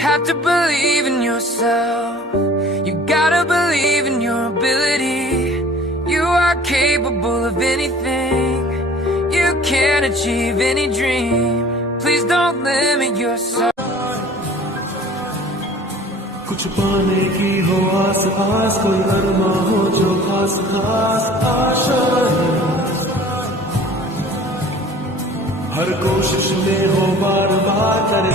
have to believe in yourself. You gotta believe in your ability. You are capable of anything. You can achieve any dream. Please don't limit yourself. कुछ पाने की हो आस पास, कोई अरमा हो जो खास खास आशा है। हर कोशिश में हो बार बार कर